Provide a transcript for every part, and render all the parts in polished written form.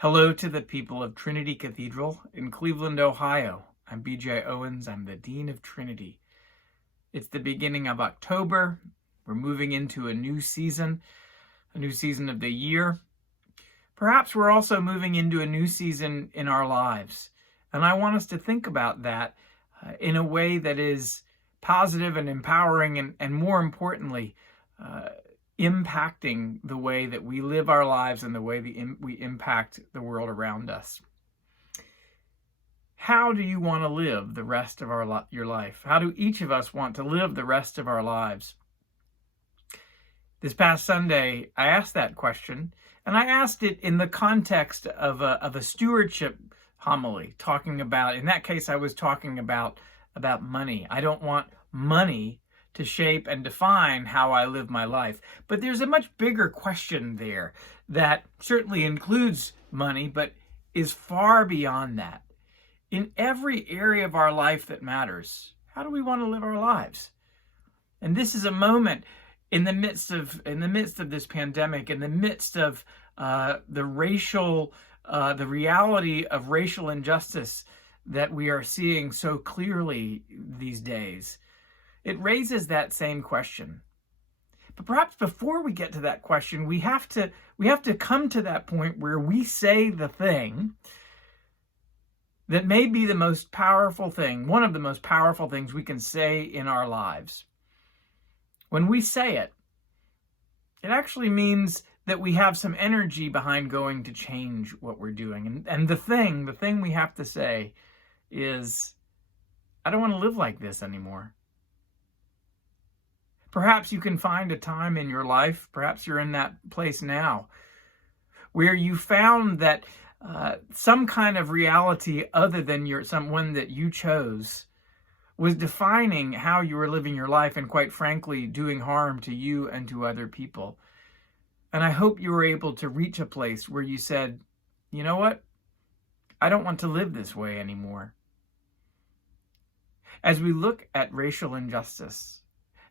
Hello to the people of Trinity Cathedral in Cleveland, Ohio. I'm BJ Owens. I'm the Dean of Trinity. It's the beginning of October. We're moving into a new season of the year. Perhaps we're also moving into a new season in our lives. And I want us to think about that in a way that is positive and empowering and more importantly, impacting the way that we live our lives and the way we impact the world around us. How do you want to live the rest of your life? How do each of us want to live the rest of our lives? This past Sunday, I asked that question, and I asked it in the context of a stewardship homily, talking about, in that case, I was talking about money. I don't want money to shape and define how I live my life. But there's a much bigger question there that certainly includes money, but is far beyond that. In every area of our life that matters, how do we want to live our lives? And this is a moment in the midst of this pandemic, in the midst of the reality of racial injustice that we are seeing so clearly these days. It raises that same question. But perhaps before we get to that question, we have to come to that point where we say the thing that may be the most powerful thing, one of the most powerful things we can say in our lives. When we say it, it actually means that we have some energy behind going to change what we're doing. And the thing we have to say is, I don't want to live like this anymore. Perhaps you can find a time in your life, perhaps you're in that place now, where you found that some kind of reality other than someone that you chose was defining how you were living your life and, quite frankly, doing harm to you and to other people. And I hope you were able to reach a place where you said, you know what? I don't want to live this way anymore. As we look at racial injustice,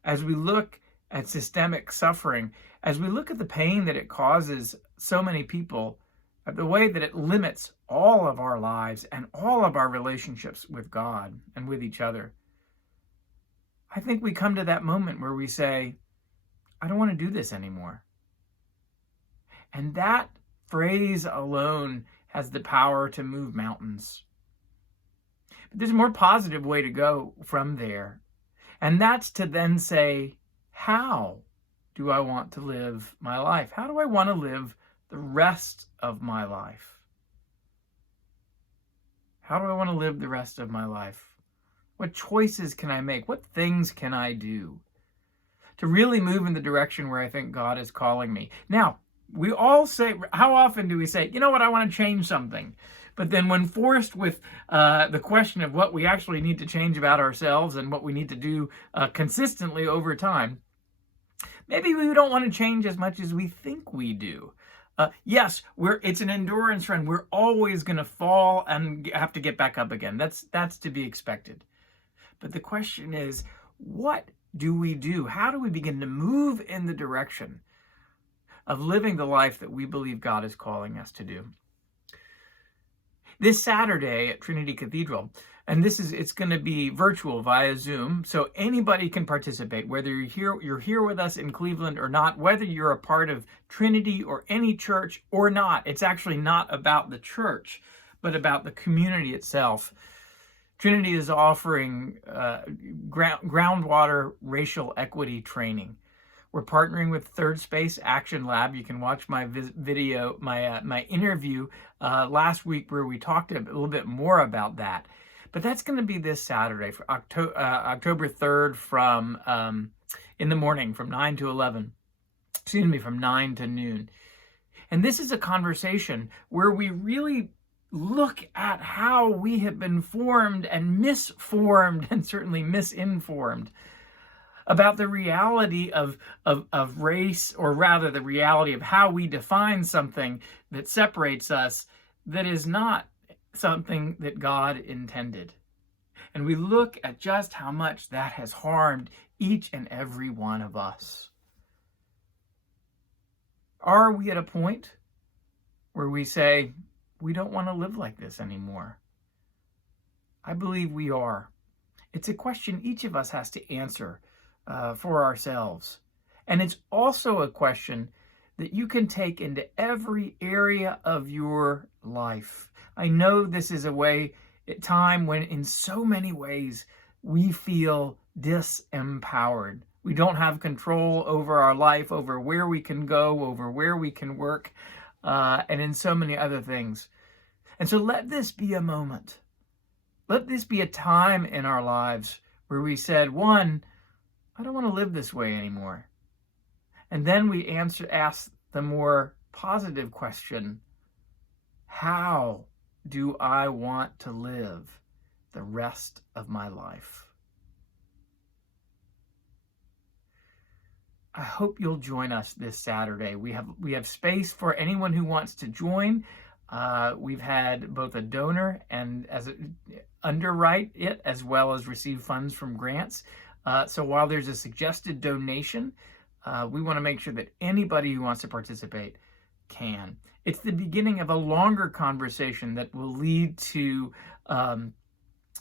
as we look at systemic suffering, as we look at the pain that it causes so many people, at the way that it limits all of our lives and all of our relationships with God and with each other, I think we come to that moment where we say, I don't want to do this anymore. And that phrase alone has the power to move mountains. But there's a more positive way to go from there. And that's to then say, how do I want to live my life? How do I want to live the rest of my life? How do I want to live the rest of my life? What choices can I make? What things can I do to really move in the direction where I think God is calling me? Now, we all say, how often do we say, you know what, I want to change something? But then when forced with the question of what we actually need to change about ourselves and what we need to do consistently over time, maybe we don't want to change as much as we think we do. Yes, it's an endurance run. We're always going to fall and have to get back up again. That's to be expected. But the question is, what do we do? How do we begin to move in the direction of living the life that we believe God is calling us to do? This Saturday at Trinity Cathedral, and it's going to be virtual via Zoom, so anybody can participate, whether you're here with us in Cleveland or not, whether you're a part of Trinity or any church or not. It's actually not about the church, but about the community itself. Trinity is offering groundwater racial equity training. We're partnering with Third Space Action Lab. You can watch my video, my interview last week where we talked a little bit more about that. But that's going to be this Saturday, for October 3rd, from in the morning, from 9 to 11. Excuse me, from 9 to noon. And this is a conversation where we really look at how we have been formed and misformed and certainly misinformed about the reality of race, or rather the reality of how we define something that separates us, that is not something that God intended. And we look at just how much that has harmed each and every one of us. Are we at a point where we say, we don't want to live like this anymore? I believe we are. It's a question each of us has to answer for ourselves. And it's also a question that you can take into every area of your life. I know this is a time when in so many ways we feel disempowered. We don't have control over our life, over where we can go, over where we can work, and in so many other things. And so let this be a moment. Let this be a time in our lives where we said, one, I don't want to live this way anymore. And then we ask the more positive question, how do I want to live the rest of my life? I hope you'll join us this Saturday. We have space for anyone who wants to join. We've had both a donor and underwrite it, as well as receive funds from grants. So while there's a suggested donation, we want to make sure that anybody who wants to participate can. It's the beginning of a longer conversation that will lead to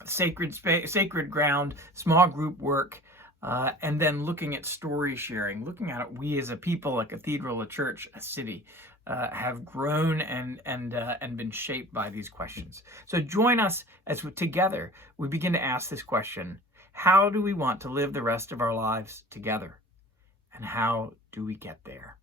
sacred ground, small group work, and then looking at story sharing, looking at it, we as a people, a cathedral, a church, a city, have grown and been shaped by these questions. So join us as together we begin to ask this question: how do we want to live the rest of our lives together? And how do we get there?